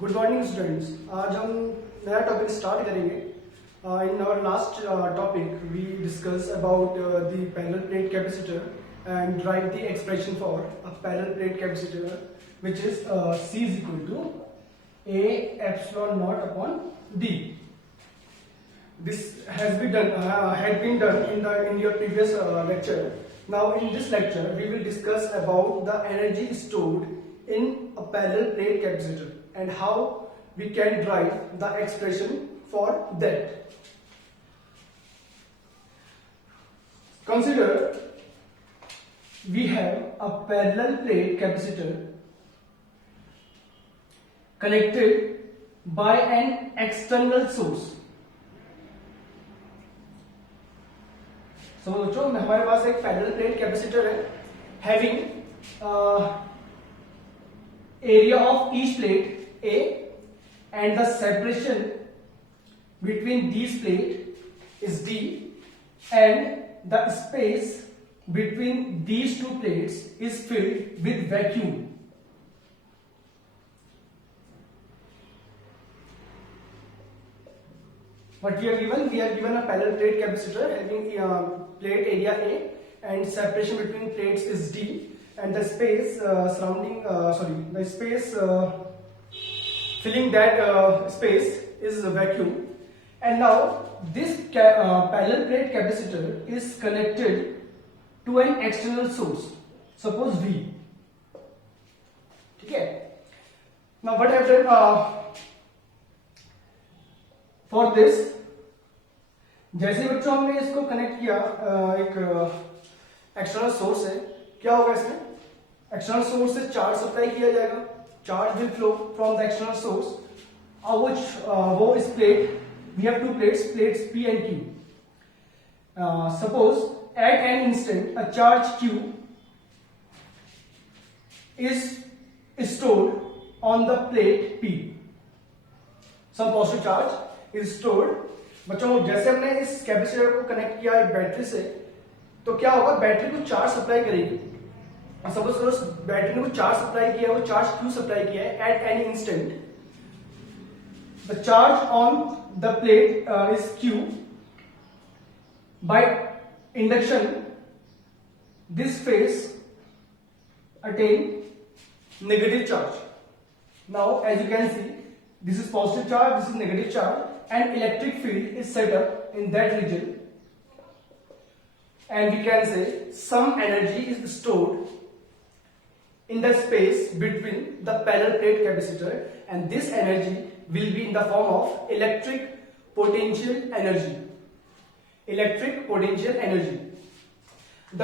Good morning students. आज हम नया टॉपिक स्टार्ट करेंगे। In our last topic we discuss about the parallel plate capacitor and write the expression for a parallel plate capacitor which is C is equal to A epsilon naught upon D. This has been done had been done in your previous lecture. Now in this lecture we will discuss about the energy stored in a parallel plate capacitor and how we can derive the expression for that. Consider we have a parallel plate capacitor connected by an external source. So बच्चों हमारे पास एक parallel plate capacitor है having area of each plate A and the separation between these plate is D and the space between these two plates is filled with vacuum. What we are given? We are given a parallel plate capacitor having plate area A and separation between plates is D and the space the space filling that space is a vacuum. And now this parallel plate capacitor is connected to an external source. Suppose V. Okay. Now what I have done for this, जैसे बच्चों हमने इसको connect किया एक external source है, क्या होगा इसमें? एक्सटर्नल सोर्स से चार्ज सप्लाई किया जाएगा, charge will flow from the external source वो इस plate, we have two plates P and Q. Suppose at an instant a charge Q is stored on the plate P. Some positive charge is stored. बच्चों जैसे हमने इस capacitor को connect किया एक battery से, तो क्या होगा? बैटरी को चार्ज सप्लाई करेगी। सपोज करो बैटरी ने वो चार्ज सप्लाई किया है, वो चार्ज क्यू सप्लाई किया है at any instant. The charge on the plate is Q. By induction this face attain negative charge. Now as you can see, this is positive charge, this is negative charge, and electric field is set up in that region, and we can say some energy is stored in the space between the parallel plate capacitor, and this energy will be in the form of electric potential energy. Electric potential energy.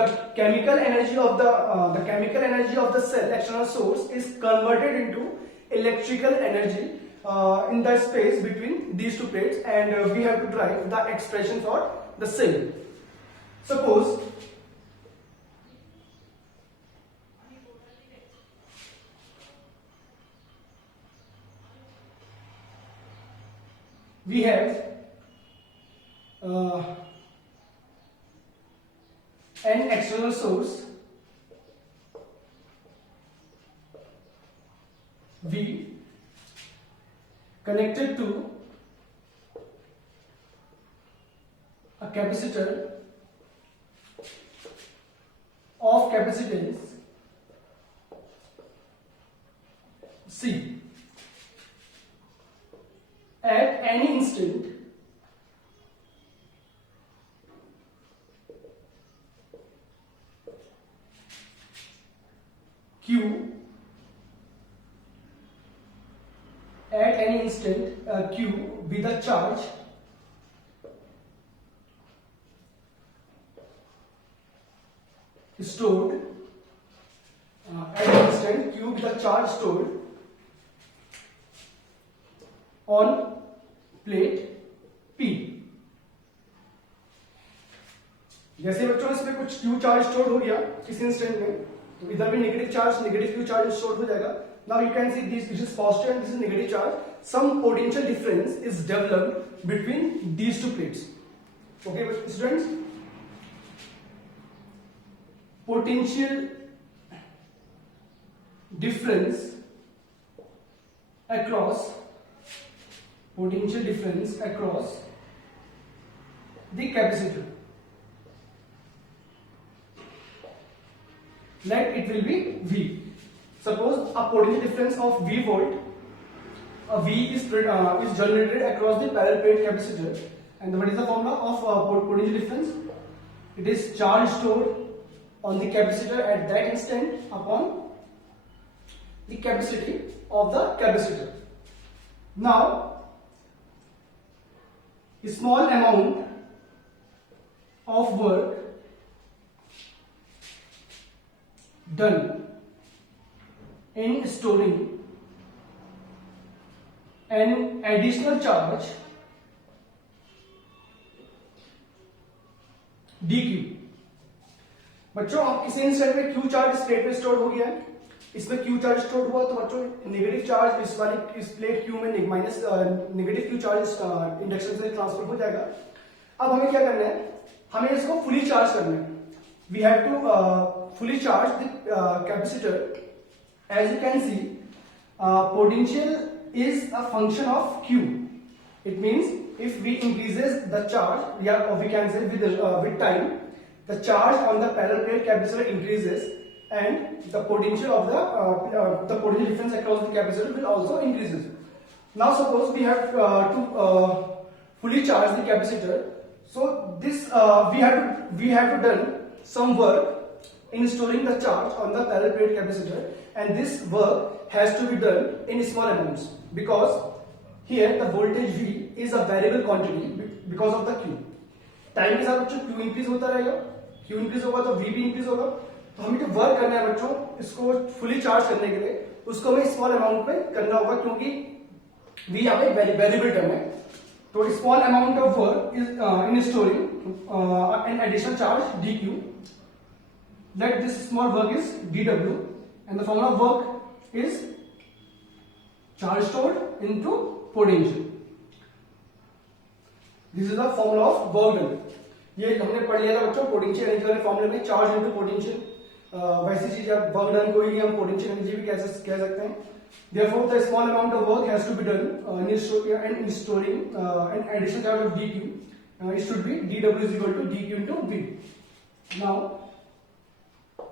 The chemical energy of the cell external source is converted into electrical energy in the space between these two plates, and we have to derive the expression for the same. Suppose we have an external source V connected to a capacitor of capacitance C. At any instant Q, at any instant Q with a charge stored at an instant Q with a charge stored on plate P. जैसे बच्चों इसमें कुछ Q charge store हो गया इस instant में, तो इधर भी नेगेटिव Q चार्ज स्टोर हो जाएगा। Now you can see this is positive and this is negative charge. Some potential difference is developed between these two plates. Okay, students. Potential difference across potential difference across the capacitor. Let it will be V. Suppose a potential difference of V volt, a V is generated across the parallel plate capacitor, and what is the formula of potential difference? It is charge stored on the capacitor at that instant upon the capacity of the capacitor. Now, a small amount of work done in storing an additional charge dq. बच्चों, आप किसी instant में Q charge इस plate पे store हो गया है, इसमें Q चार्ज स्टोर हुआ, तो बच्चों नेगेटिव चार्ज इस वाली इस प्लेट Q में minus negative Q charge induction से ट्रांसफर हो जाएगा. अब हमें क्या करना है, हमें इसको फुली चार्ज करना है. We have to fully charge the capacitor. As you can see, potential is a function of Q. It means if we increases the charge, we can say with time, the charge on the parallel plate capacitor increases, and the potential of the potential difference across the capacitor will also increases. Now suppose we have to fully charge the capacitor. So this we have to done some work in storing the charge on the parallel plate capacitor, and this work has to be done in small amounts because here the voltage V is a variable quantity because of the Q. Time के साथ बच्चों Q increase होता रहेगा, Q increase होगा तो V भी increase होगा. तो हमें जो वर्क करना है बच्चों, इसको फुली चार्ज करने के लिए उसको हमें स्मॉल अमाउंट में करना होगा, क्योंकि V यहाँ पे वेरिएबल टर्म है. तो small amount of work is in storing an additional charge dq. Let this small work is dW, and the formula of work is charge stored into potential. This is the formula of work done. ये हमने पढ़ लिया था बच्चों potential energy वाले फॉर्मूले में, charge into potential. वैसी चीज है, वर्क डन को ही हम पोटेंशियल एनर्जी भी कह सकते हैं. Therefore, the small amount of work has to be done in storing an additional charge of dq. It should be dW is equal to dq into V. Now,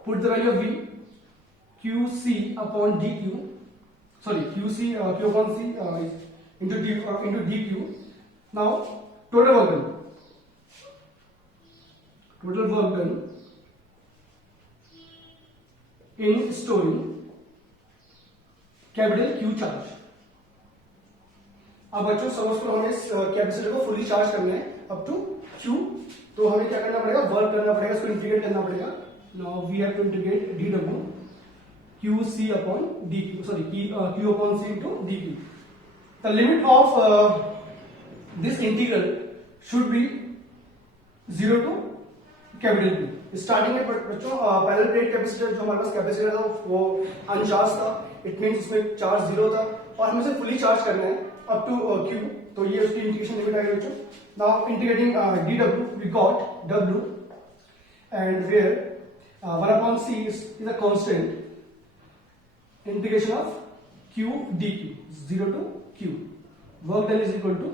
put the value of V, QC upon dq, sorry, Q upon C into dq. Now, total work done in storing capital Q charge. अब बच्चों suppose को हमें capacitor को fully charge करना है up to Q, तो हमें क्या करना पड़ेगा, वर्क करना पड़ेगा, इसको इंटीग्रेट करना पड़ेगा. Now we have to integrate dW QC upon dq, sorry, Q upon C into dq. The limit of this integral should be 0 to capital P. Starting में बच्चों पैरेलल प्लेट कैपेसिटर जो हमारे पास capacitor था वो अनचार्ज था, it means उसमें charge 0 था, और हमें इसे फुली चार्ज करना है अप टू Q. तो ये उसकी इंटीग्रेशन लिमिट आएगी बच्चों. Now integrating dW, we got W, and where 1 upon C is a constant. Integration of Q dq, 0 to Q. Work done is equal to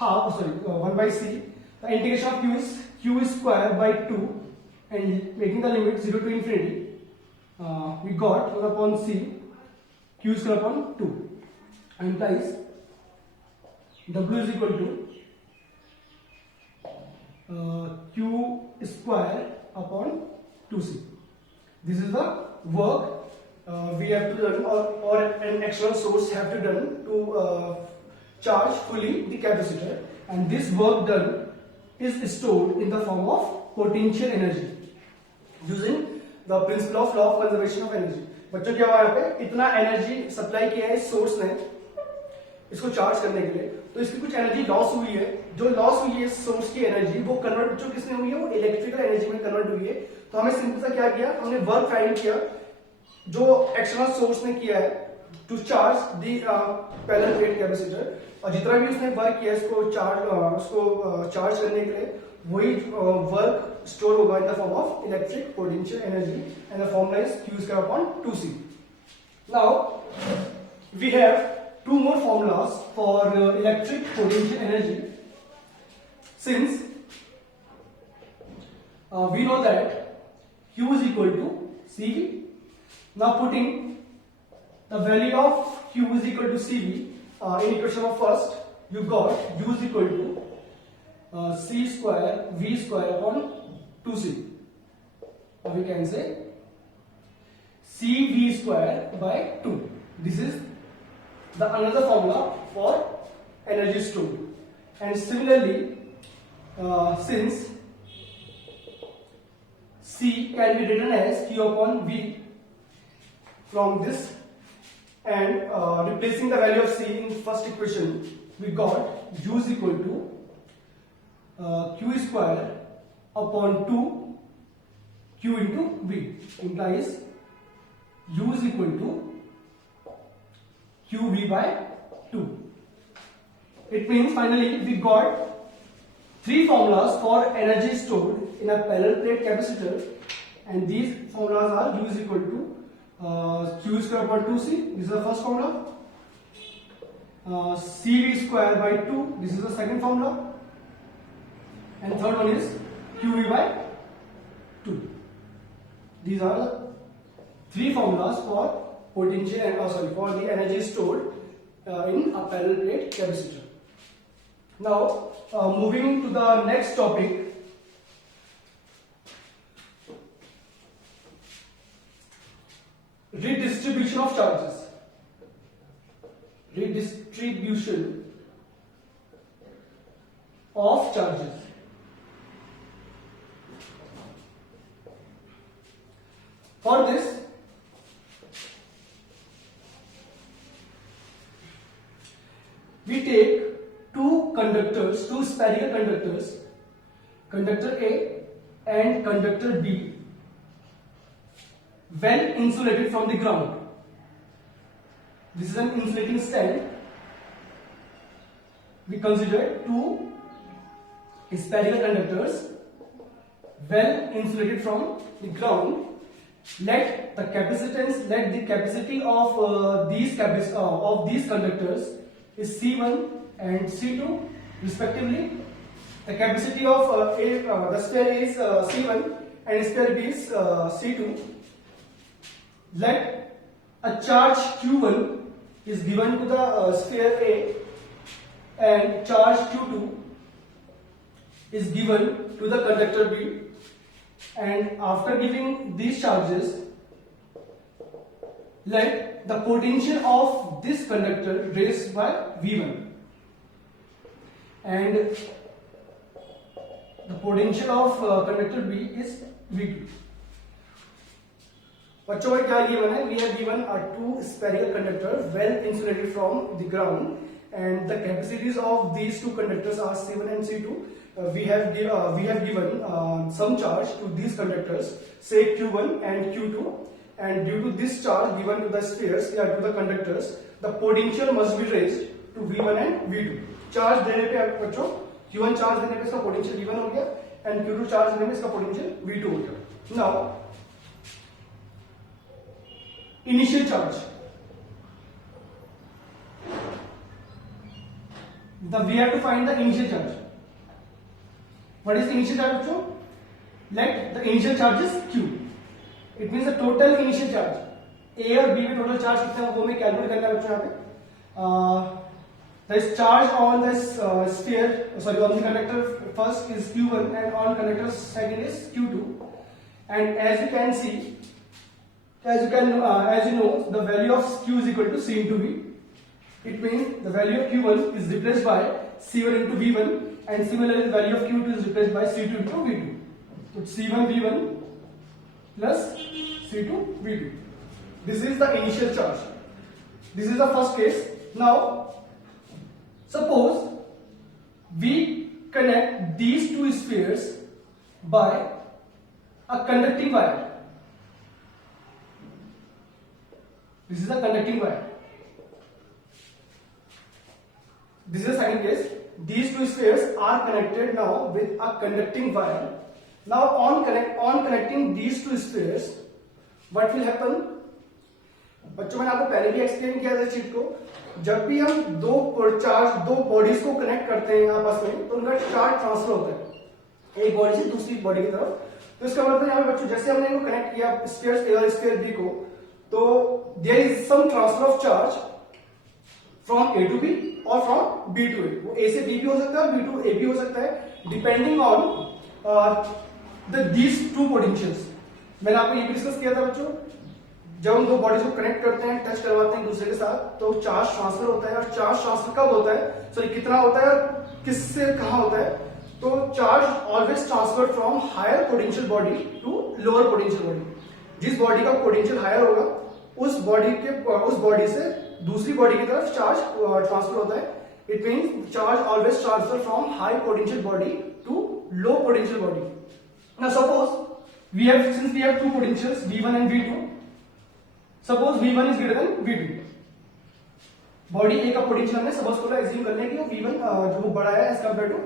1 by C. The integration of Q is Q square by 2, and making the limit 0 to infinity. We got 1 upon C, Q square upon 2, and implies W is equal to Q square upon 2C. This is the work we have to done, or an external source have to done to charge fully the capacitor, and this work done is stored in the form of potential energy using the principle of law of conservation of energy. बच्चों क्या हुआ यहाँ पे, इतना energy supply किया है इस source ने इसको चार्ज करने के लिए, तो इसकी कुछ एनर्जी लॉस हुई है. जो लॉस हुई है इस सोर्स की एनर्जी, वो कन्वर्ट बच्चों किसने हुई है, वो इलेक्ट्रिकल एनर्जी में कन्वर्ट हुई है. तो हमें सिंपल सा क्या किया, हमने वर्क फाइंड किया जो एक्सटर्नल सोर्स ने किया है to charge the parallel plate capacitor, और जितना भी उसने वर्क किया इसको चार्ज करने के लिए, वही वर्क स्टोर होगा in the form of electric potential energy, and the formula is Q square upon 2C. नाउ वी हैव two more formulas for electric potential energy. Since we know that Q is equal to CV. Now putting the value of Q is equal to CV in equation of first, you got U is equal to C square V square upon 2C. Or we can say CV square by 2. This is the another formula for energy stored. And similarly, since C can be written as Q upon V from this, and replacing the value of C in first equation, we got U is equal to Q square upon 2 Q into V, implies U is equal to QV by 2. It means finally we got three formulas for energy stored in a parallel plate capacitor, and these formulas are U is equal to Q square upon 2C, this is the first formula, CV square by 2, this is the second formula, and third one is QV by 2. These are the three formulas for potential and for the energy stored in a parallel plate capacitor. Now moving to the next topic, redistribution of charges. Redistribution of charges. For this, we take two conductors, two spherical conductors, conductor A and conductor B, well insulated from the ground. This is an insulating stand. We consider two spherical conductors well insulated from the ground. Let the capacity of these conductors is C1 and C2 respectively. The capacity of the sphere is C1 and sphere B is C2. Let a charge Q1 is given to the sphere A and charge Q2 is given to the conductor B, and after giving these charges, let the potential of this conductor raised by V1 and the potential of conductor B is V2. बच्चों में क्या given है? We have given two spherical conductors well insulated from the ground, and the capacities of these two conductors are C1 and C2. We have given some charge to these conductors, say Q1 and Q2, and due to this charge given to the spheres, to the conductors, the potential must be raised to V1 and V2. Charge देने पे बच्चों Q1 charge देने पे इसका potential V1 हो गया, and Q2 charge देने पे इसका potential V2 हो गया. Now initial charge. We have to find the initial charge. What is the initial charge? Let the initial charge is Q. It means the total initial charge. A और B में total charge कितना है वो हमें calculate करना है बच्चों यहाँ पे. The charge on this sphere, on the conductor first is Q1 and on conductor second is Q2. And as you can see, as you know, the value of Q is equal to C into V. It means the value of Q1 is replaced by C1 into V1, and similarly the value of Q2 is replaced by C2 into V2. So C1 V1 plus C2 V2. This is the initial charge. This is the first case. Now suppose we connect these two spheres by a conducting wire. This is a conducting wire. This is the second case. These two spheres are connected now with a conducting wire. Now on connecting these two spheres, what will happen? बच्चों मैंने आपको पहले भी explain किया था चीज को, जब भी हम दो बॉडीज को कनेक्ट करते हैं आपस में तो उनका चार्ज ट्रांसफर होता है एक बॉडी से दूसरी बॉडी की तरफ। तो इसका मतलब यहाँ पे बच्चों जैसे हमने इनको कनेक्ट किया स्फीयर ए और स्फीयर बी को, तो there is some transfer of charge from A to B और फ्रॉम बी टू ए। वो ए से बी भी हो सकता है, बी टू ए भी हो सकता है, depending on these two potentials. मैंने आपको ये भी डिस्कस किया था बच्चों, जब हम दो बॉडीज को कनेक्ट करते हैं, टच करवाते हैं एक दूसरे के साथ, तो चार्ज ट्रांसफर होता है। और चार्ज ट्रांसफर कब होता है, सॉरी कितना होता है, किससे कहां होता है, तो charge always transfer from higher potential body to lower potential body. जिस बॉडी का पोटेंशियल हायर होगा उस बॉडी से दूसरी बॉडी की तरफ चार्ज ट्रांसफर होता है। It means charge always transfer from high potential body to low potential body. Now suppose since we have two potentials V1 and V2, suppose V1 is greater than V2, body A का potential हमने suppose को assume कर लें कि वो V1 जो वो बड़ा है एज कंपेयर टू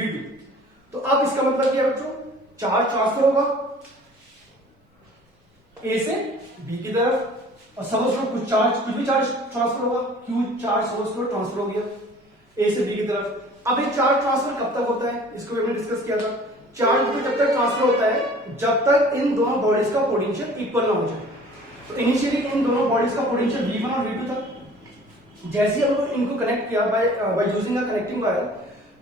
V2। तो अब इसका मतलब क्या है बच्चों, चार्ज ट्रांसफर होगा ए से बी की तरफ, और सपोज को कुछ भी चार्ज ट्रांसफर होगा, Q चार्ज सपोज को ट्रांसफर हो गया ए से बी की तरफ। अब ये चार्ज ट्रांसफर कब तक होता है, इसको भी हमने डिस्कस किया था। चार्ज तो तब तक ट्रांसफर होता है जब तक इन दोनों बॉडीज का पोटेंशियल इक्वल ना हो जाए। तो इनिशियली इन दोनों बॉडीज का पोटेंशियल V1 और V2 था। जैसे ही हम इनको कनेक्ट किया by using a connecting wire,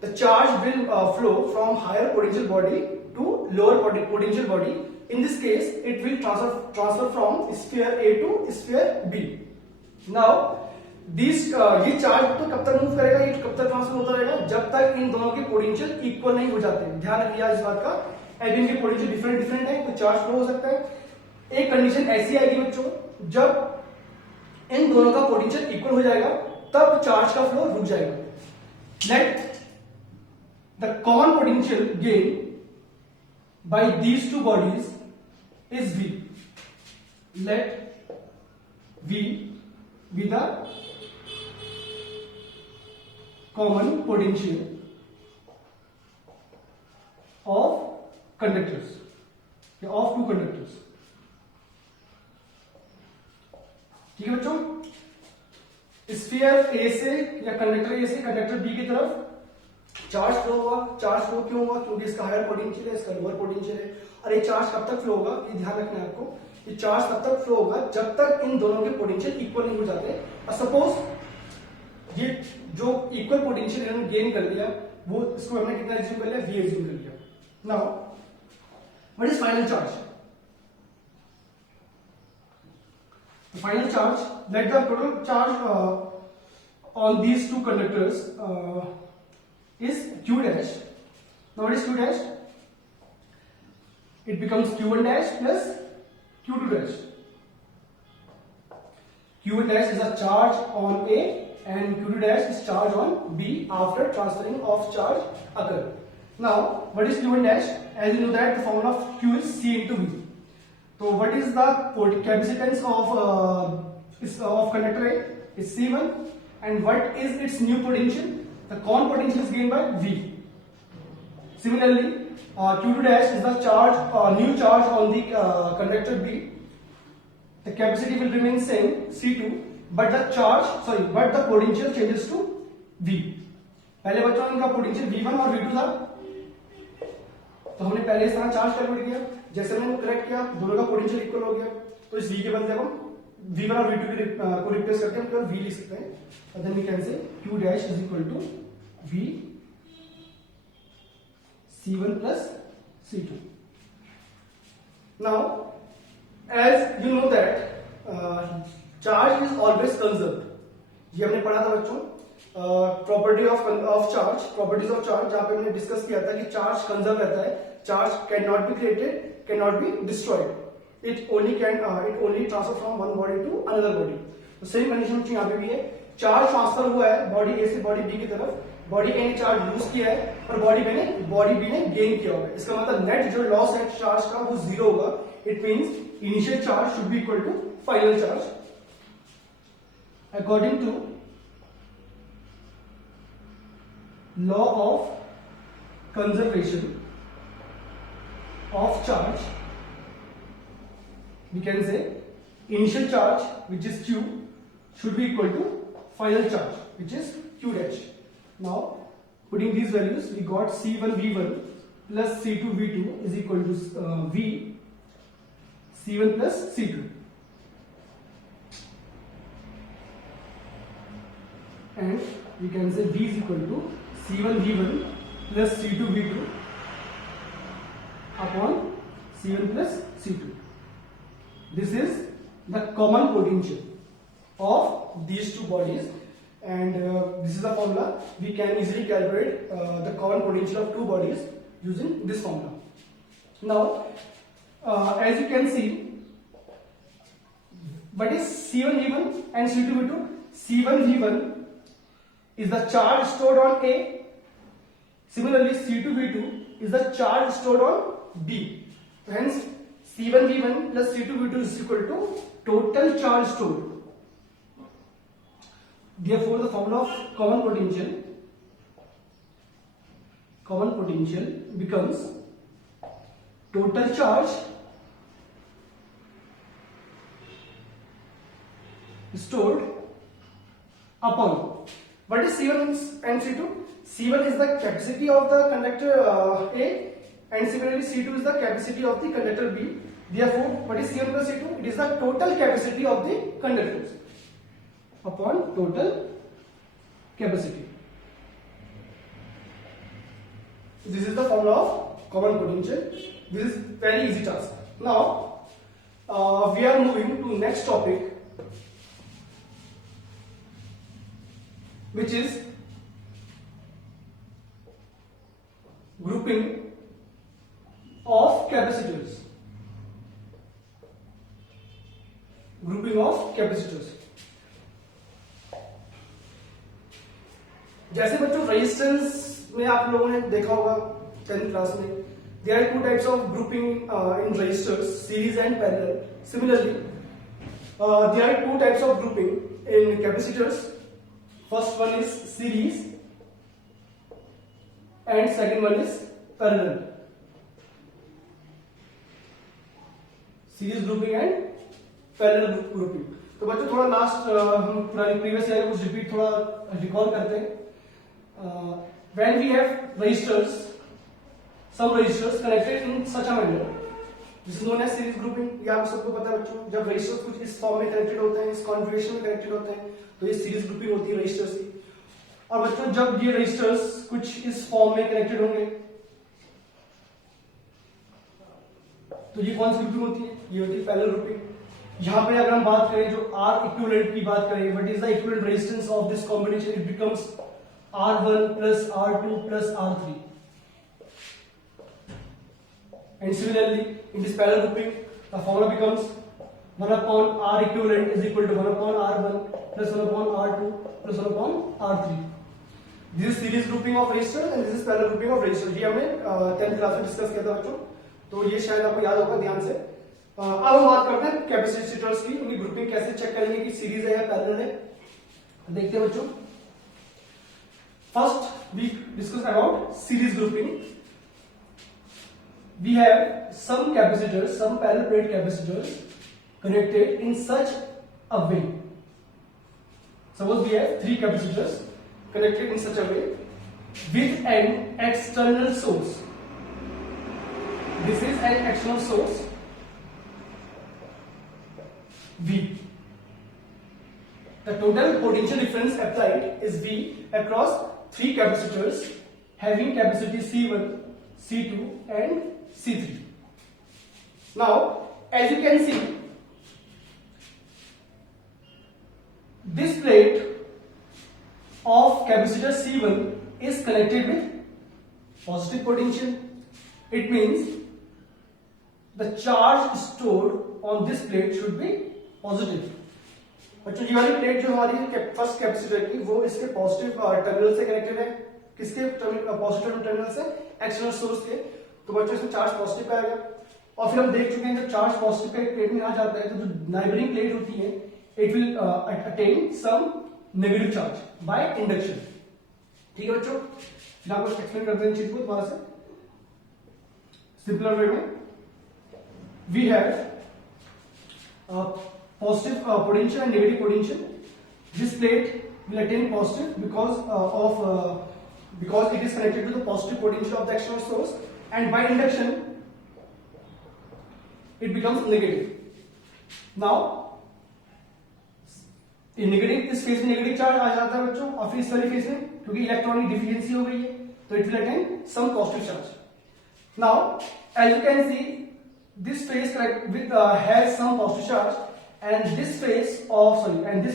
the charge will flow from higher potential body to lower potential body. In this case it will transfer from sphere A to sphere B. Now ये charge तो कब तक move करेगा, ये कब तक transfer होता रहेगा, जब तक इन दोनों के पोटेंशियल इक्वल नहीं हो जाते। ध्यान रखिए इस बात का, अब इनके पोटेंशियल डिफरेंट है तो चार्ज फ्लो हो सकता है। एक कंडीशन ऐसी आएगी बच्चों, जब इन दोनों का पोटेंशियल इक्वल हो जाएगा तब चार्ज का फ्लो रुक जाएगा। Let the common potential gain by these two bodies is V। Let V be the common potential of conductors या of two conductors। ठीक है बच्चों, स्फीयर ए से या कंडक्टर ए से कंडक्टर बी की तरफ चार्ज फ्लो होगा। चार्ज फ्लो क्यों होगा, क्योंकि इसका हायर पोटेंशियल है, इसका लोअर पोटेंशियल है। और ये चार्ज कब तक फ्लो होगा, ये ध्यान रखना है आपको, ये चार्ज तब तक फ्लो होगा जब तक इन दोनों के पोटेंशियल इक्वल नहीं हो जाते। और सपोज ये जो इक्वल पोटेंशियल इन्होंने गेन कर लिया, वो इसको हमने कितना एज्यूम कर लिया, V एज्यूम कर लिया। Now what is final charge, final charge, let the total charge on these two conductors is Q dash. Now what is Q dash? It becomes Q1 dash plus Q2 dash. Q1 dash is a charge on A and Q2 dash is charge on B after transferring of charge occur. Now what is Q1 dash? As you know that the formula of Q is C into V. So what is the capacitance of conductor A? Is C1. And what is its new potential? The common potential is gained by V. Similarly, Q2 dash is the new charge on the conductor B. The capacity will remain same C2, but the potential changes to V. पहले बच्चों इनका potential V1 और V2 था, तो हमने पहले इस तरह चार्ज कैलकुलेट किया। जैसे मैंने करेक्ट किया, दोनों का पोटेंशियल इक्वल हो गया, तो इस V के बदले हम V1 और V2 को रिप्लेस करके हम केवल V लिख सकते हैं। And then we can say Q dash is equal to V C1 plus C2. Now, as you know that charge is always conserved. ये हमने पढ़ा था बच्चों, property of charge, properties of charge, जहां पे हमने डिस्कस किया था कि चार्ज कंजर्व रहता है, charge can not be created, can not be destroyed, it only transfer from one body to another body. तो सेम कंडीशन यहाँ पे भी है, चार्ज ट्रांसफर हुआ है बॉडी ए से बॉडी बी की तरफ, बॉडी ए ने चार्ज लूज किया है और बॉडी बी ने गेन किया होगा। इसका मतलब नेट जो लॉस है चार्ज का वो 0 होगा। It means initial charge should be equal to final charge according to law of conservation of charge. We can say initial charge, which is Q, should be equal to final charge, which is Q dash. Now putting these values, we got C1 V1 plus C2 V2 is equal to V C1 plus C2, and we can say V is equal to C1 V1 plus C2 V2 upon C1 plus C2. This is the common potential of these two bodies, and this is the formula. We can easily calculate the common potential of two bodies using this formula. Now, as you can see, what is C1 V1 and C2 V2? C1 V1 is the charge stored on A. Similarly, C2 V2 is the charge stored on B. Hence, C1 V1 plus C2 V2 is equal to total charge stored. Therefore, the formula of common potential becomes total charge stored upon, what is C1 and C2? C1 is the capacity of the conductor A, and similarly C2 is the capacity of the conductor B. Therefore, what is C1 plus C2? It is the total capacity of the conductors upon total capacity. This is the formula of common potential. This is very easy task. Now, we are moving to next topic, which is grouping of capacitors. Grouping of capacitors. जैसे बच्चों resistance में आप लोगों ने देखा होगा 10th class में, there are two types of grouping in resistors, series and parallel. Similarly, there are two types of grouping in capacitors. First one is series and second one is parallel. Series grouping and parallel grouping. तो बच्चों थोड़ा last हम पुरानी previous year को repeat थोड़ा recall करते हैं. When we have resistors, some resistors connected in such a manner, this is known as series grouping. ये आप सबको पता है बच्चों. जब resistors कुछ इस फॉर्म में कनेक्टेड होते हैं, इस कॉन्फ़िगरेशन में कनेक्टेड होते हैं, तो ये सीरीज ग्रुपिंग होती है resistors की. और बच्चों जब ये resistors कुछ इस फॉर्म में कनेक्टेड होंगे, तो ये कौन सी ग्रुपिंग होती है? ये होती है पैरेलल ग्रुपिंग. यहाँ पे अगर हम बात करें जो R इक्विवेलेंट की बात करें, what is the equivalent resistance of this combination? It becomes R1 plus R2 plus R3. And similarly, in this parallel grouping, the formula becomes 1 upon R equivalent is equal to 1 upon R1 plus 1 upon R2 plus 1 upon R3. This is series grouping of resistors and this is parallel grouping of resistors. ये हमने 10th class में discuss किया था बच्चों, तो ये शायद आपको याद होगा ध्यान से. अब हम बात करते हैं कैपेसिटर्स की. उनकी ग्रुपिंग कैसे चेक करेंगे कि सीरीज है या पैरेलल है, देखते हैं बच्चों. First, we discuss about series grouping. We have some capacitors, some parallel plate capacitors connected in such a way. Suppose we have three capacitors connected in such a way with an external source. This is an external source V. The total potential difference applied is V across three capacitors having capacity C1, C2 and C3. Now, as you can see, this plate of capacitor C1 is connected with positive potential. It means the charge stored on this plate should be positive. बच्चों ये वाली plate जो हमारी first capacitor की, वो इसके positive terminal से connected है. किसके पॉजिटिव टर्मिनल से? एक्सटर्नल सोर्स के. तो बच्चों इसमें चार्ज पॉजिटिव पे आ गया. और फिर हम देख चुके हैं जब चार्ज पॉजिटिव पे प्लेट में आ जाता है तो जो नाइबरिंग प्लेट होती है, it will attain some negative charge by induction. ठीक है बच्चों, फिर आपको एक्सप्लेन करते हैं चीज को दोबारा से सिंपलर वे में. We have positive potential and negative potential. This plate will attain positive because it is connected to the positive potential of the external source, and by induction it becomes negative. Now ये negative, इस phase में negative charge आ जाता है बच्चों, और फिर इस वाली फेज में क्योंकि इलेक्ट्रॉनिक डिफिशिएंसी हो गई है तो it will attain some positive charge. Now as you can see this phase with has some positive charge, and this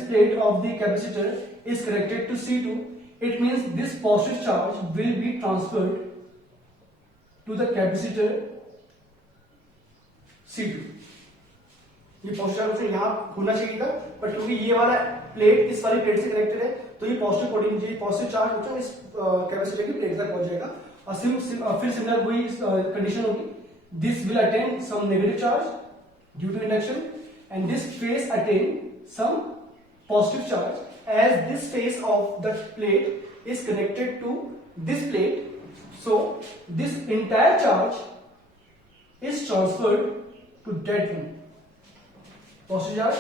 plate of the capacitor is connected to C2. It means this positive charge will be transferred to the capacitor C2. ये positive charge यहाँ होना चाहिए था, but क्योंकि ये वाला plate इस वाली प्लेट से कनेक्टेड है तो ये पॉजिटिव चार्ज बच्चों इस कैपेसिटर की प्लेट तक पहुंच जाएगा, और फिर सिमिलर वही कंडीशन होगी. This will attain some negative charge due to induction, and this face attain some positive charge as this face of the plate is connected to this plate. So this entire charge is transferred to that one positive charge,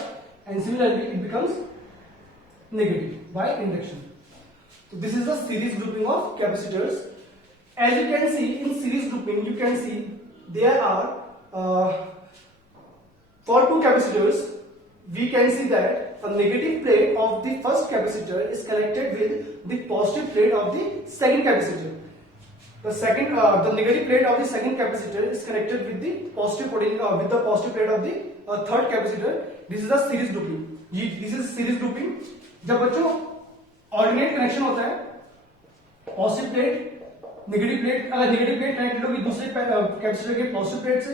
and similarly it becomes negative by induction. So this is the series grouping of capacitors. As you can see, in series grouping you can see there are for two capacitors we can see that the negative plate of the first capacitor is connected with the positive plate of the second capacitor. The negative plate of the second capacitor is connected with the positive plate of the third capacitor. This is a series grouping. This is series grouping. जब बच्चों ordinate connection होता है, positive plate negative plate, अगर negative plate connected होगी दूसरे capacitor के positive plate से,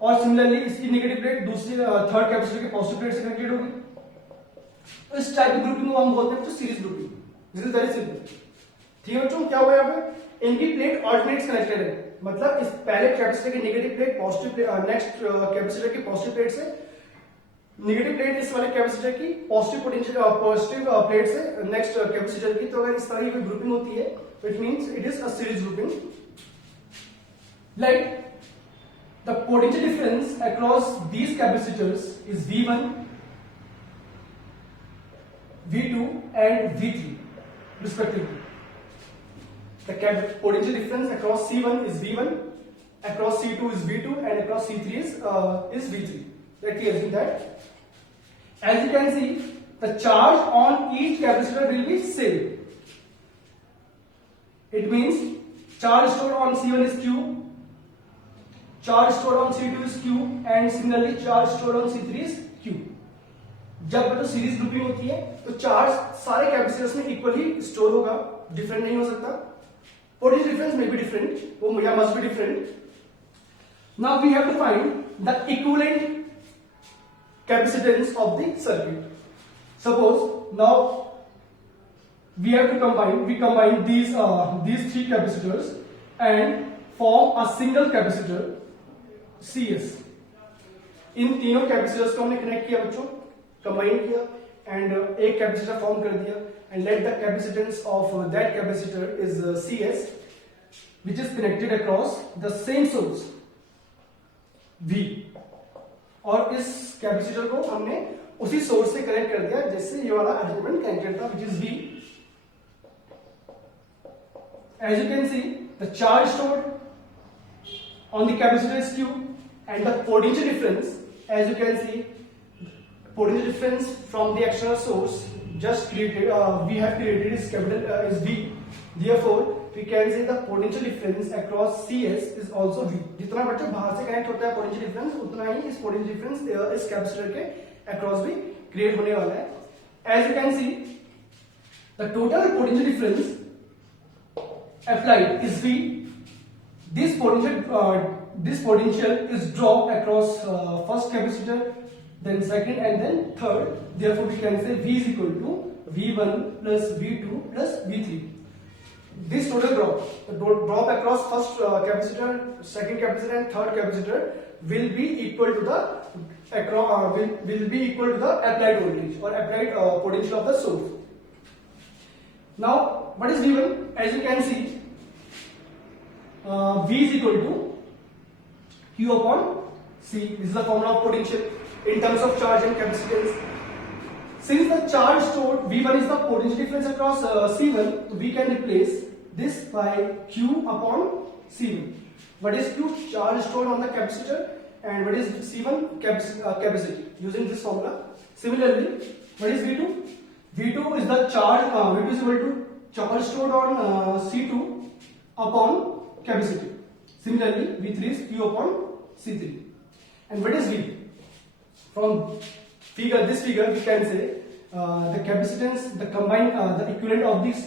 और सिमिलरली इसकी नेगेटिव प्लेट दूसरी थर्ड कैपेसिटर के पॉजिटिव प्लेट से कनेक्टेड होगी, तो इस टाइप की ग्रुपिंग को हम बोलते हैं series grouping. This is very simple. ठीक है बच्चों, क्या हुआ यहाँ पे, इनकी प्लेट ऑल्टरनेट कनेक्टेड है, मतलब इस पहले कैपेसिटर की नेगेटिव प्लेट नेक्स्ट कैपेसिटर की पॉजिटिव प्लेट से, नेगेटिव प्लेट इस वाले कैपेसिटर की पॉजिटिव प्लेट से नेक्स्ट कैपेसिटर की. तो अगर इस तरह की कोई ग्रुपिंग होती है तो it means it is a series grouping. Like the potential difference across these capacitors is V1, V2 and V3 respectively. The potential difference across C1 is V1, across C2 is V2, and across C3 is V3. Let me assume that. As you can see, the charge on each capacitor will be same. It means charge stored on C1 is Q, charge stored on C2 is Q, and similarly charge stored on C3 is Q. जब मतलब series grouping होती है तो charge सारे capacitors में equally store होगा, different नहीं हो सकता. Potential difference may be different, must be different. Now we have to find the equivalent capacitance of the circuit. Suppose now we have to combine these three capacitors and form a single capacitor CS. इन तीनों capacitors को हमने connect किया बच्चों, combine किया and एक capacitor form कर दिया, and let the capacitance of that capacitor is CS, which is connected across the same source V. और इस कैपेसिटर को हमने उसी सोर्स से कनेक्ट कर दिया जिससे ये वाला अरेंजमेंट कनेक्टेड था, which is V. As you can see, the charge stored on the capacitor is Q, and the potential difference, as you can see, potential difference from the external source just created, we have created is V. Therefore, we can say the potential difference across CS is also V. जितना बच्चों बाहर से connect होता है potential difference, उतना ही इस potential difference इस capacitor के across भी क्रिएट होने वाला है. As you can see, the total potential difference applied is V. This potential is dropped across first capacitor, then second, and then third. Therefore, we can say V is equal to V1 plus V2 plus V3. This total drop, the drop across first capacitor, second capacitor, and third capacitor will be equal to the applied voltage or applied potential of the source. Now, what is V1? As you can see, V is equal to Q upon C. This is the formula of potential. in terms of charge and capacitance. Since the charge stored V1 is the potential difference across C1, we can replace this by Q upon C1. What is Q? Charge stored on the capacitor, and what is C1? Capacity. Using this formula. Similarly, what is V2? V2 is the charge. V2 is equal to charge stored on C2 upon capacity. Similarly, V3 is Q upon C3. And what is V? From this figure, we can say the capacitance, the combined, the equivalent of these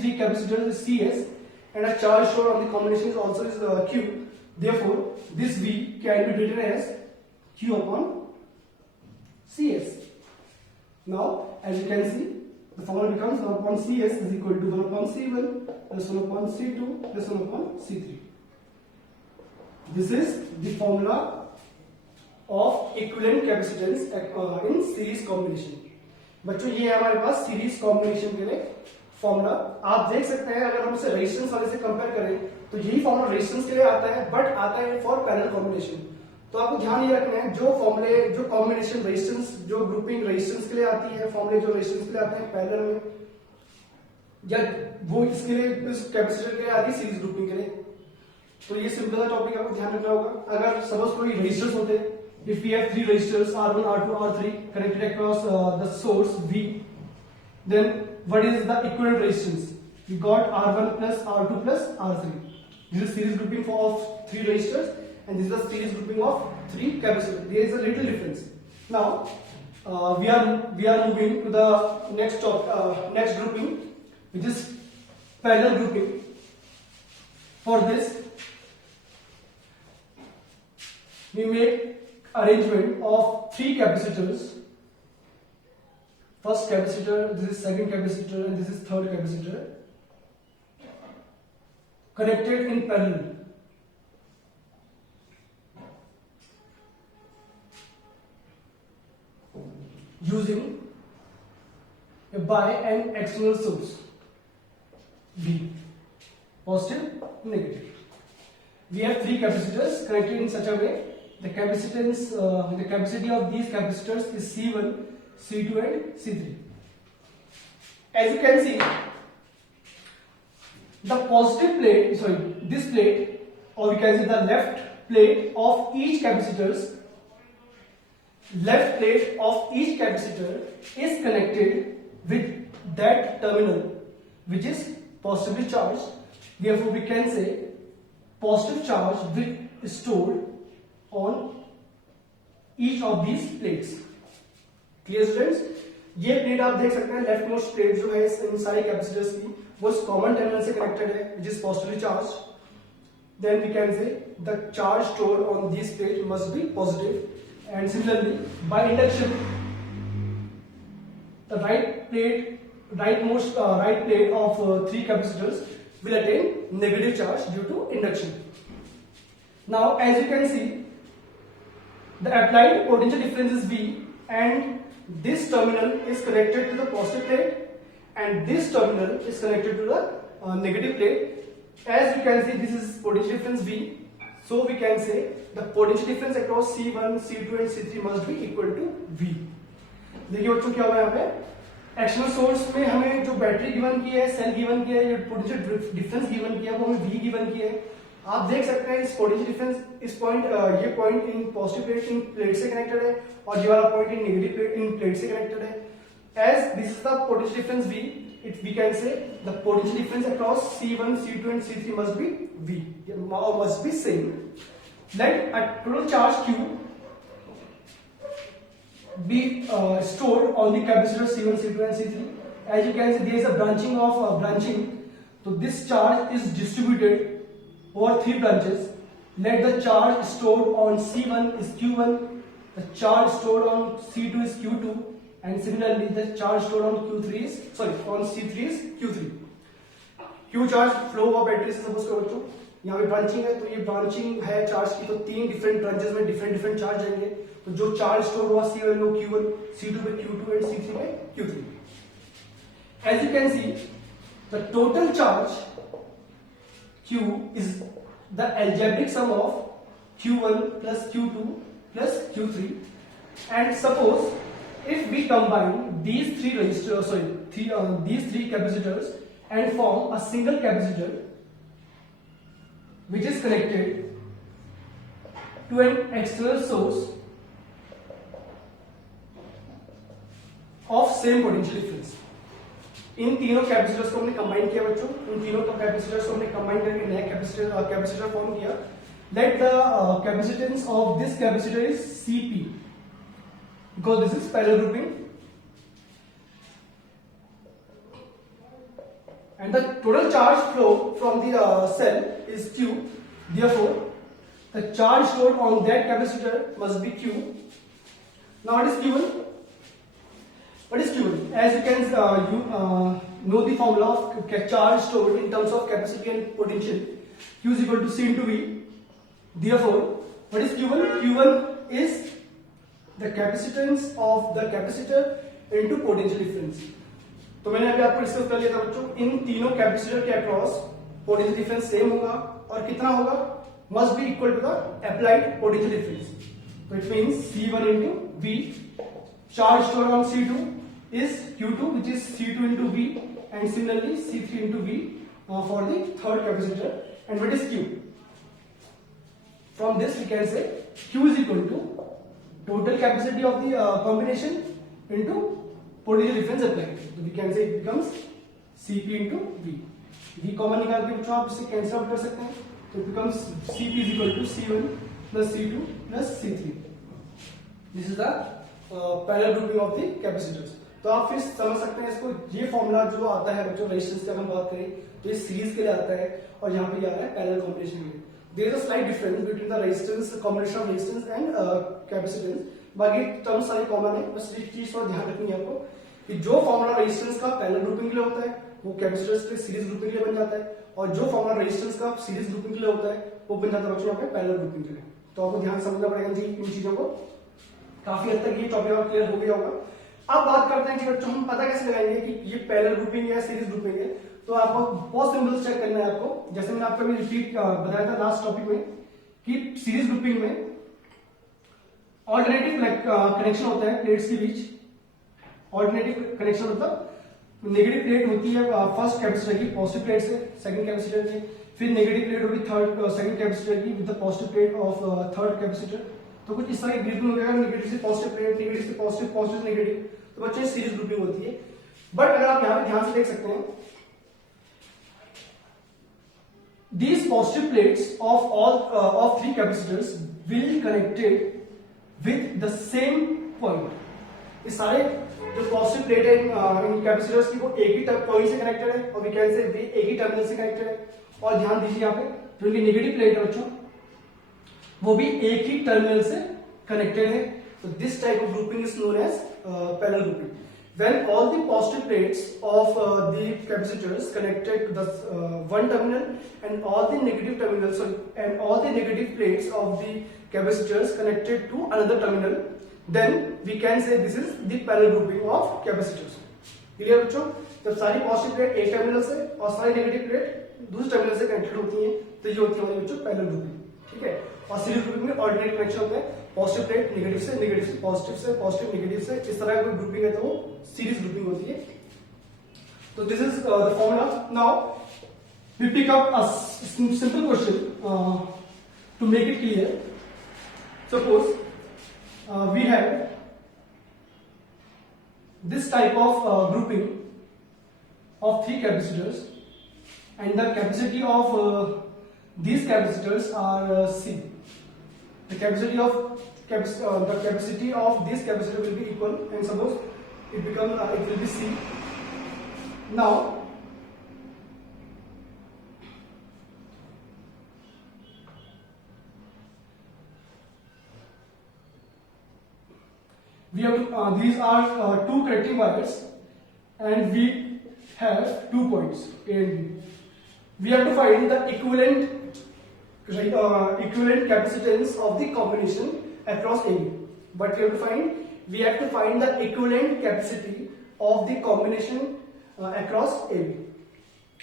three capacitors is Cs, and a charge stored on the combination is also Q. Therefore, this V can be written as Q upon Cs. Now, as you can see, the formula becomes 1 upon Cs is equal to 1 upon C1 plus 1 upon C2 plus 1 upon C3. This is the formula of equivalent capacitance in series combination. बच्चों ये है हमारे पास series combination के लिए formula. आप देख सकते हैं अगर हम इसे रेजिस्टेंस वाले से कंपेयर करें तो यही फॉर्मूला रेजिस्टेंस के लिए आता है, बट आता है फॉर पैरेलल कॉम्बिनेशन. तो आपको ध्यान ये रखना है जो फॉर्मूले, जो कॉम्बिनेशन रेजिस्टेंस, जो ग्रुपिंग रेजिस्टेंस के लिए आती है, फॉर्मूले जो रेजिस्टेंस के लिए आते हैं पैरेलल में, या वो इसके लिए इस कैपेसिटर के लिए आती है सीरीज ग्रुपिंग के लिए. तो ये सिंपल सा टॉपिक आपको ध्यान रखना होगा. अगर सपोज कोई रेजिस्टर्स होते हैं, if we have three resistors R1, R2, R3 connected across the source V, then what is the equivalent resistance? We got R1 plus R2 plus R3. This is series grouping of three resistors, and this is the series grouping of three capacitors. There is a little difference. Now we are moving to the next grouping, which is parallel grouping. For this, we make arrangement of three capacitors. First capacitor, this is second capacitor, and this is third capacitor, connected in parallel. Using by an external source V, positive, negative. We have three capacitors connected in such a way. The capacity of these capacitors is C1, C2 and C3. As you can see, the positive plate, this plate, or we can say the left plate of each capacitor is connected with that terminal which is positively charged. Therefore, we can say positive charge will stored on each of these plates. Clear students? ये plate आप देख सकते हैं, left most plate जो है इन सारे capacitors की, वो इस कॉमन टर्मिनल से कनेक्टेड है, which is positively charged. Then we can say the charge stored on this plate must be positive. And similarly, by induction, the right plate of three capacitors will attain negative charge due to induction. Now, as you can see, the applied potential difference is V, and this terminal is connected to the positive plate, and this terminal is connected to the negative plate. As you can see, this is potential difference V, so we can say the potential difference across C1, C2 and C3 must be equal to V. देखिए बच्चों क्या हुआ यहाँ पे, external source में हमें जो battery given की है, सेल गिवन की है, ये पोटेंशियल डिफरेंस गिवन किया है, वो हमें V गिवन की है. आप देख सकते हैं इस पोटेंशियल डिफरेंस, इस पॉइंट, ये point in positive plate in plate से कनेक्टेड है, और ये वाला point in negative plate in plate से कनेक्टेड है. As this is the potential difference V, we can say the potential difference across C1, C2 and C3 must be V, or must be same. Let a total charge Q be stored on the capacitor C1, C2 and C3. As you can see, there is a branching. So this charge is distributed over three branches. Let the charge stored on C1 is Q1, the charge stored on C2 is Q2, and similarly the charge stored on on C3 is Q3. Q charge flow हुआ battery से, suppose करो बच्चों यहाँ पे branching है, तो ये branching है चार्ज की, तो तीन डिफरेंट ब्रांचेस में डिफरेंट चार्ज आएंगे. तो जो चार्ज स्टोर हुआ C1 में Q1, C2 में Q2 एंड C3 में Q3. As you can see, the total charge Q is the algebraic sum of Q1 plus Q2 plus Q3. And suppose if we combine these three resistors, these three capacitors and form a single capacitor which is connected to an external source of same potential difference. इन तीनों capacitors को हमने combine किया बच्चों, इन तीनों capacitors को हमने combine करके नया कैपेसिटर फॉर्म किया. Let the capacitance of this capacitor is Cp because this is parallel grouping, and the total charge flow from the cell is Q. Therefore, the charge stored on that capacitor must be Q. Now what is Q1? What is Q1? As you can know the formula of charge stored in terms of capacity and potential. Q is equal to C into V. Therefore, what is Q1? Q1 is the capacitance of the capacitor into potential difference. तो मैंने अभी आपको discuss कर लिया था बच्चों, इन तीनों capacitor के अक्रॉस पोटेंशियल डिफरेंस सेम होगा और कितना होगा, must be equal to the applied potential difference. तो it means C1 into V. Charge stored on C2 is Q2, which is C2 into V, and similarly C3 into V for the third capacitor. And what is Q? From this we can say Q is equal to total capacity of the combination into potential difference applied. So we can say it becomes Cp into V. V common निकाल के बच्चों आप इसे cancel out कर सकते हैं. तो it becomes Cp is equal to C1 plus C2 plus C3. This is the parallel grouping of the capacitors. तो आप फिर समझ सकते हैं इसको. ये फॉर्मूला जो आता है बच्चों रेजिस्टेंस की अगर हम बात करें तो ये सीरीज के लिए आता है और यहाँ पे आ रहा है पैरेलल कॉम्बिनेशन में. There is a slight difference between the resistance, combination of resistance and capacitance. बाकी टर्म्स सारे कॉमन है, बस एक चीज थोड़ा ध्यान रखनी है आपको कि जो फॉर्मूला रेजिस्टेंस का पैरेलल ग्रुपिंग के लिए होता है वो कैपेसिटर्स के सीरीज ग्रुपिंग के लिए बन जाता है, और जो फॉर्मूला रेजिस्टेंस का सीरीज ग्रुपिंग के लिए होता है वो बन जाता है बच्चों यहाँ पे पैरेलल ग्रुपिंग के लिए. तो आपको ध्यान समझना पड़ेगा जी इन चीजों को. काफी हद तक ये टॉपिक और क्लियर हो गया होगा. अब बात करते हैं कि बच्चों हम पता कैसे लगाएंगे कि ये पैरेलल ग्रुपिंग है सीरीज ग्रुपिंग है. तो आपको बहुत सिंपल चेक करना है आपको. जैसे मैंने आपको अभी रिपीट बताया था लास्ट टॉपिक में कि सीरीज ग्रुपिंग में ऑल्टरनेटिव कनेक्शन होता है प्लेट्स के बीच. ऑल्टरनेटिव कनेक्शन मतलब नेगेटिव प्लेट होती है फर्स्ट कैपेसिटर की पॉजिटिव प्लेट से सेकंड कैपेसिटर की, फिर नेगेटिव प्लेट होगी सेकंड कैपेसिटर की with the positive plate of third capacitor. तो कुछ इस तरह की ग्रुपिंग हो जाएगा, नेगेटिव से पॉजिटिव प्लेट, नेगेटिव से पॉजिटिव, पॉजिटिव से नेगेटिव. तो बच्चों सीरीज ग्रुपिंग होती है. बट अगर आप यहां पे ध्यान से देख सकते हैं, these positive plates of three capacitors will connected with the same point. ये सारे जो पॉजिटिव प्लेट है इन कैपेसिटर्स की वो एक ही पॉइंट से कनेक्टेड है और वी कैन से एक ही टर्मिनल से कनेक्टेड है. और ध्यान दीजिए यहाँ पे जो इनकी नेगेटिव प्लेट है बच्चों वो भी एक ही टर्मिनल से कनेक्टेड है. तो this type of grouping is known as parallel grouping. When all the positive plates of the capacitors connected to the one terminal and all the negative terminals and all the negative plates of the capacitors connected to another terminal, then we can say this is the parallel grouping of capacitors. Clear बच्चों? जब सारी positive plate एक terminal से और सारी negative plate दूसरे terminal से connected होती हैं तो ये होती है हमारी बच्चों पैरेलल ग्रुपिंग. ठीक है. और सीरीज ग्रुपिंग में ऑल्टरनेट कनेक्शन होता है पॉजिटिव प्लेट नेगेटिव से पॉजिटिव नेगेटिव से इस तरह की ग्रुपिंग है तो वो सीरीज ग्रुपिंग होती है. तो this is the formula. Now we pick up a simple question to make it clear. Suppose we have this type of grouping of three capacitors and the capacity of these capacitors are C. The capacity of this capacitor will be equal, and suppose it will be C. Now we have to, these are two connecting wires and we have 2 points A and B. We have to find the equivalent capacitance of the combination across AB. But we have to find the equivalent capacity of the combination across AB.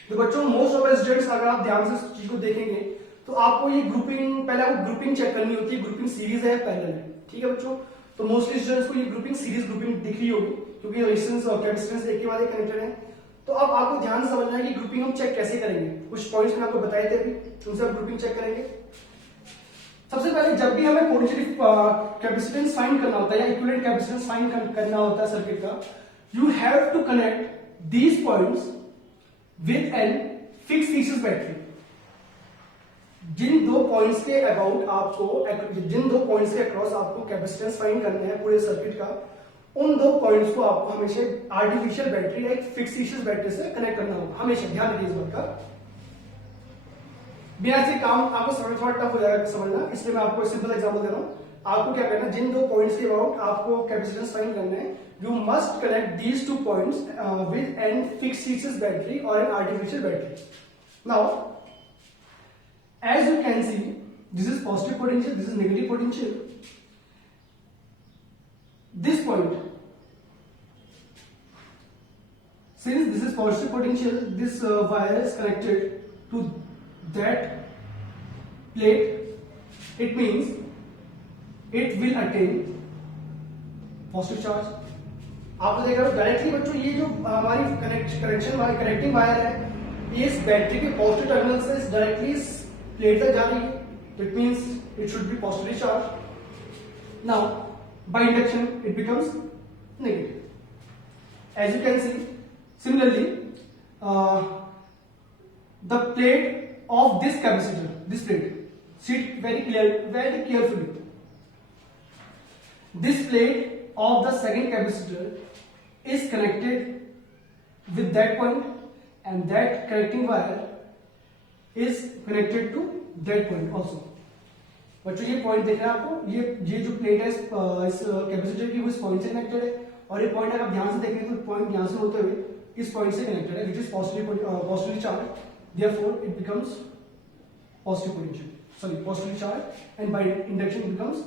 तो बच्चों most of students अगर आप ध्यान से इस चीज को देखेंगे तो आपको ये ग्रुपिंग पहले आपको ग्रुपिंग चेक करनी होती है. ग्रुपिंग सीरीज है पैरेलल है. ठीक है बच्चों, तो मोस्टली स्टूडेंट्स को ये ग्रुपिंग सीरीज ग्रुपिंग दिख रही होगी क्योंकि रेजिस्टेंस और कैपेसिटेंस एक के बाद एक कनेक्टेड है। तो अब आपको ध्यान से समझना है कि ग्रुपिंग हम चेक कैसे करेंगे। कुछ पॉइंट्स मैंने आपको बताए थे अभी, उनसे आप ग्रुपिंग चेक करेंगे। सबसे पहले जब भी हमें पोटेंशियल कैपेसिटेंस फाइंड करना होता है या इक्विवेलेंट कैपेसिटेंस फाइंड करना होता है सर्किट का, you have to connect these points with an fixed thesis battery. जिन दो पॉइंट्स के अबाउट आपको, जिन दो पॉइंट्स के अक्रॉस आपको कैपेसिटेंस फाइंड करना है पूरे सर्किट का, उन दो पॉइंट्स को आपको हमेशा आर्टिफिशियल बैटरी या एक फिक्स्ड थीसिस बैटरी से कनेक्ट करना होगा। हमेशा ध्यान रखिए इस बात का। बिना से काम आपको थोड़ा टफ हो जाएगा समझना, इसलिए मैं आपको सिंपल एग्जांपल दे रहा हूं। आपको क्या करना है, जिन दो पॉइंट्स के अबाउट आपको कैपेसिटेंस फाइंड करना है, you must connect these two points with an fixed thesis battery और an artificial battery. Now as you can see, this is positive potential, this is negative potential. This point, since this is positive potential, this wire is connected to that plate. It means it will attain positive charge. आपने देखा directly बच्चों, ये जो हमारी connection वाली connecting wire है, इस battery के पॉजिटिव टर्मिनल से डायरेक्टली प्लेट तक जा रही है, तो it means it should be positively charge. Now by induction it becomes negative. As you can see, similarly the plate of this capacitor, this plate, sit very carefully. This plate of the second capacitor is connected with that point, and that connecting wire is connected to that point also. बच्चों ये point देख रहे हैं आपको, ये जो plate है इस कैपेसिटर की, वो इस पॉइंट से कनेक्टेड है, और ये पॉइंट अगर आप ध्यान से देखें तो पॉइंट यहां से होते हुए इस पॉइंट से कनेक्टेड है, which is positively charge, therefore it becomes positive potential, sorry positively charged, and by induction it becomes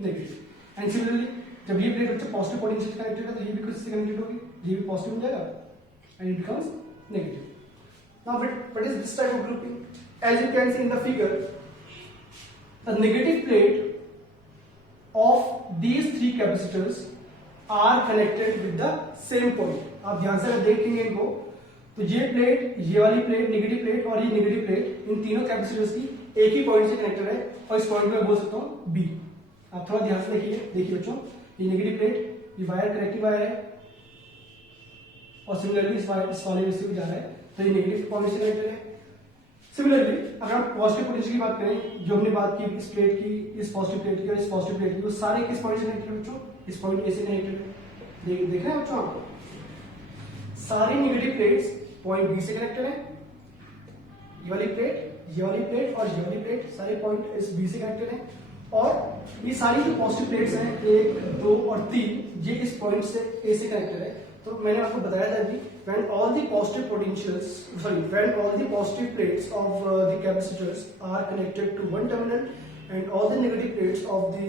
negative. And similarly जब ये प्लेट बच्चा पॉजिटिव पोटेंशियल से कनेक्टेड है तो ये भी किससे कनेक्टेड होगी, ये भी पॉजिटिव हो जाएगा and it becomes negative. Now what is this type of grouping? As you can see in the figure, the negative plate of these three capacitors are connected with the same point. आप ध्यान से देखेंगे इनको तो ये plate, ये वाली plate negative plate और ये नेगेटिव प्लेट, इन तीनों कैपेसिटर्स की एक ही पॉइंट से कनेक्टेड है, और इस पॉइंट को मैं बोल सकता हूँ बी। आप थोड़ा ध्यान से देखिए बच्चों, ये नेगेटिव प्लेट, ये वायर कनेक्टिव वायर है, और सिमिलरली इस वाले से भी जा रहा है, तो ये नेगेटिव पॉइंट से कनेक्टेड है। सिमिलरली अगर हम पॉजिटिव पोटेंशियल की बात करें, जो हमने बात की इस प्लेट की, इस पॉजिटिव प्लेट की और इस पॉजिटिव प्लेट की, वो सारे किस पॉइंट से कनेक्टेड है बच्चों, इस पॉइंट ए से कनेक्टेड है। देख रहे हैं बच्चों आप, सारी नेगेटिव प्लेट्स पॉइंट बी से कनेक्टेड है, ये वाली प्लेट और ये वाली प्लेट सारे पॉइंट इस बी से कनेक्टेड है, और ये सारी जो पॉजिटिव प्लेट्स हैं 1, 2 और 3, ये इस पॉइंट से ए से कनेक्टेड है। तो मैंने आपको बताया था अभी, when all the positive plates of the capacitors are connected to one terminal and all the negative plates of the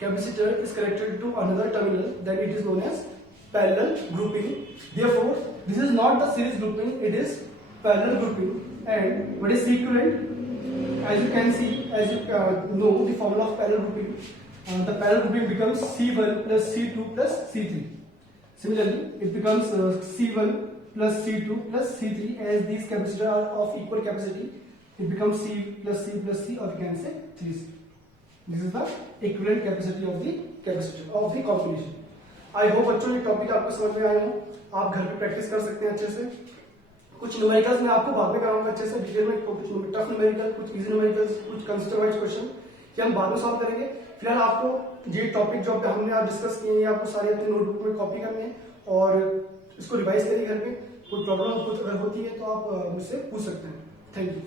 capacitor is connected to another terminal, then it is known as parallel grouping. Therefore this is not the series grouping, it is parallel grouping. And what is equivalent? As you can see, as you know the formula of parallel grouping, the parallel grouping becomes C1 plus C2 plus C3. Similarly it becomes C1 plus C2 plus C3, as these capacitors are of equal capacity, it becomes C plus C plus C, or we can say 3C. This is the equivalent capacity of the capacitor of the combination. I hope बच्चों ये topic आपको समझ में आया हो, आप घर पे प्रैक्टिस कर सकते हैं अच्छे से। कुछ न्यूमेरिकल्स मैं आपको बाद में कराऊंगा अच्छे से डिटेल में, कुछ टफ न्यूमेरिकल, कुछ इजी न्यूमेरिकल्स, कुछ कंसिस्टेंट वाइज क्वेश्चन ये हम बाद में सॉल्व करेंगे। फिलहाल आपको ये टॉपिक जो हमने आज डिस्कस किए हैं आपको सारे अपने नोटबुक में कॉपी करने हैं और इसको रिवाइज करिए घर पे। कोई प्रॉब्लम कुछ अगर होती है तो आप मुझसे पूछ सकते हैं। Thank you.